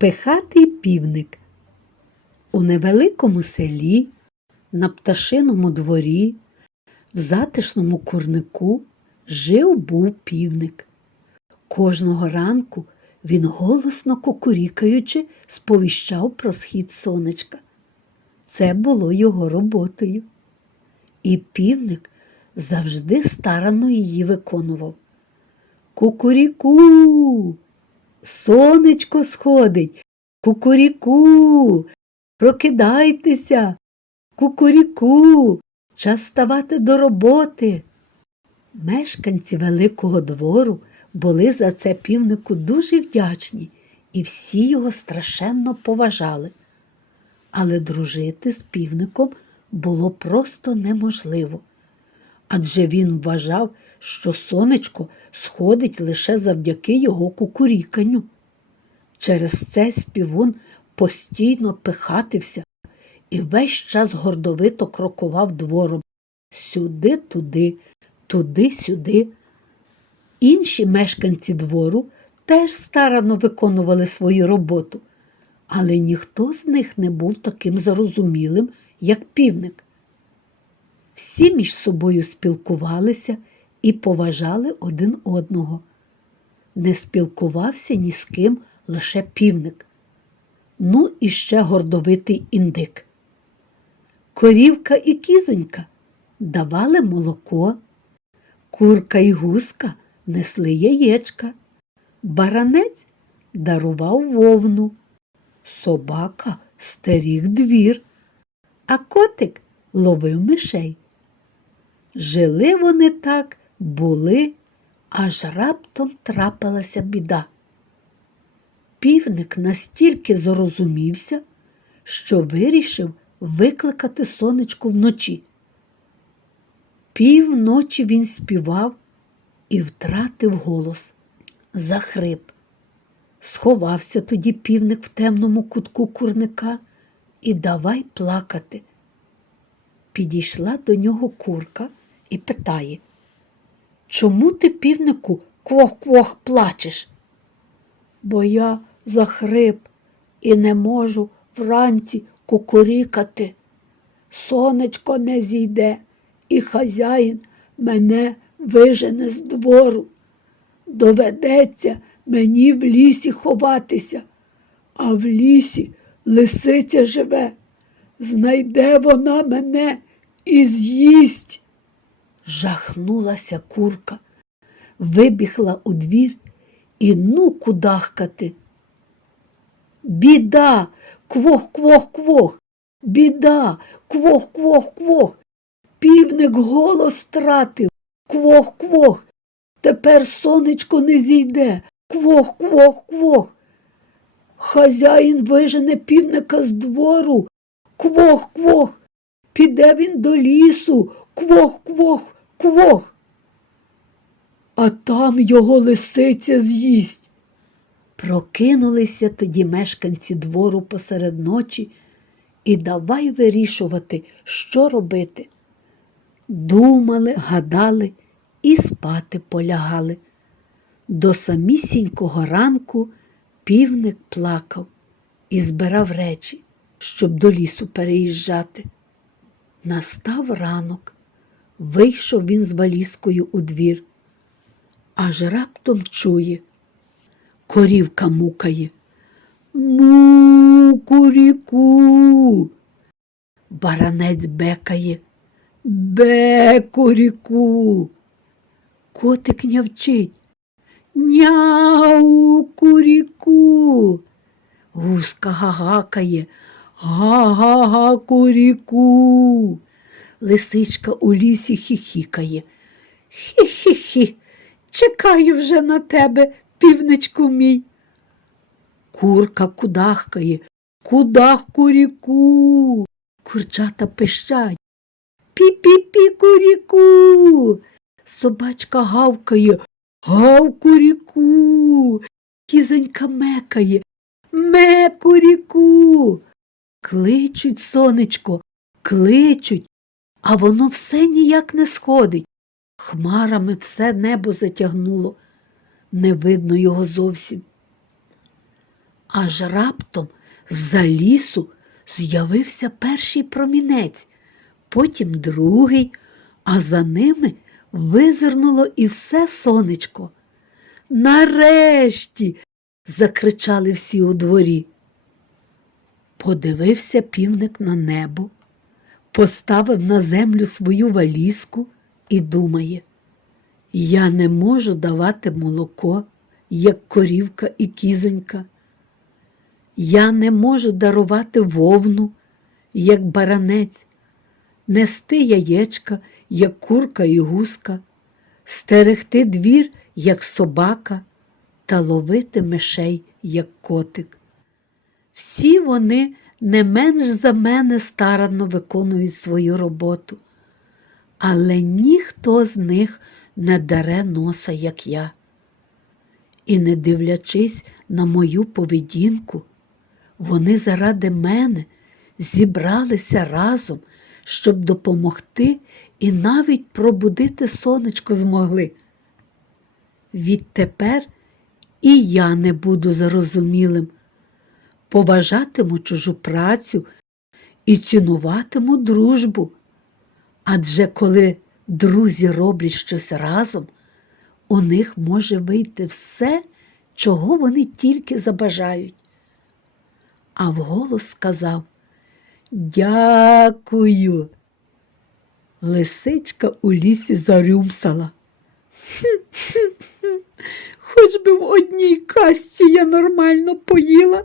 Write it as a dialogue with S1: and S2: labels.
S1: Пихатий півник. У невеликому селі, на пташиному дворі, в затишному курнику жив був півник. Кожного ранку він голосно кукурікаючи сповіщав про схід сонечка. Це було його роботою. І півник завжди старанно її виконував. Кукуріку, сонечко сходить, кукуріку, прокидайтеся, кукуріку, час ставати до роботи. Мешканці Великого двору були за це півнику дуже вдячні, і всі його страшенно поважали. Але дружити з півником було просто неможливо, адже він вважав, що сонечко сходить лише завдяки його кукуріканню. Через це співун постійно пихатився і весь час гордовито крокував двором сюди-туди, туди-сюди. Інші мешканці двору теж старанно виконували свою роботу, але ніхто з них не був таким зарозумілим, як півник. Всі між собою спілкувалися і поважали один одного. Не спілкувався ні з ким лише півник. Ну і ще гордовитий індик. Корівка і кізонька давали молоко, курка і гуска несли яєчка, баранець дарував вовну, собака стеріг двір, а котик ловив мишей. Жили вони так, були, аж раптом трапилася біда. Півник настільки зарозумівся, що вирішив викликати сонечко вночі. Півночі він співав і втратив голос. Захрип. Сховався тоді півник в темному кутку курника і давай плакати. Підійшла до нього курка і питає, чому ти, півнику, квох-квох плачеш? Бо я захрип і не можу вранці кукурікати. Сонечко не зійде, і хазяїн мене вижене з двору. Доведеться мені в лісі ховатися, а в лісі лисиця живе. Знайде вона мене і з'їсть. Жахнулася курка, вибігла у двір і ну кудахкати. Біда, квох, квох, квох, біда, квох, квох, квох. Півник голос стратив, квох, квох. Тепер сонечко не зійде, квох, квох, квох. Хазяїн вижене півника з двору, квох, квох. Піде він до лісу, квох, квох, квох. А там його лисиця з'їсть. Прокинулися тоді мешканці двору посеред ночі і давай вирішувати, що робити. Думали, гадали і спати полягали. До самісінького ранку півник плакав і збирав речі, щоб до лісу переїжджати. Настав ранок, вийшов він з валізкою у двір, аж раптом чує. Корівка мукає. Му-ку-ріку. Баранець бекає. Бе-ку-ріку. Котик нявчить. Няу куріку. Гуска гагакає. Га-га-га куріку. Лисичка у лісі хіхікає. Хі-хі-хі. Чекаю вже на тебе, півничку мій. Курка кудахкає, кудах куріку. Курчата пищать. Пі-пі-пі куріку. Собачка гавкає, гав куріку. Кізонька мекає, ме куріку. Кличуть, сонечко, кличуть, а воно все ніяк не сходить. Хмарами все небо затягнуло, не видно його зовсім. Аж раптом з-за лісу з'явився перший промінець, потім другий, а за ними визирнуло і все сонечко. Нарешті. закричали всі у дворі. Подивився півник на небо, поставив на землю свою валізку і думає, я не можу давати молоко, як корівка і кізонька. Я не можу дарувати вовну, як баранець, нести яєчка, як курка і гуска, стерегти двір, як собака, та ловити мишей, як котик. Всі вони не менш за мене старанно виконують свою роботу, але ніхто з них не даре носа, як я. І, не дивлячись на мою поведінку, вони заради мене зібралися разом, щоб допомогти і навіть пробудити сонечко змогли. Відтепер і я не буду зарозумілим, поважатиму чужу працю і цінуватиму дружбу. Адже коли друзі роблять щось разом, у них може вийти все, чого вони тільки забажають. А вголос сказав Дякую. Лисичка у лісі зарюмсала. Хоч би в одній касті я нормально поїла.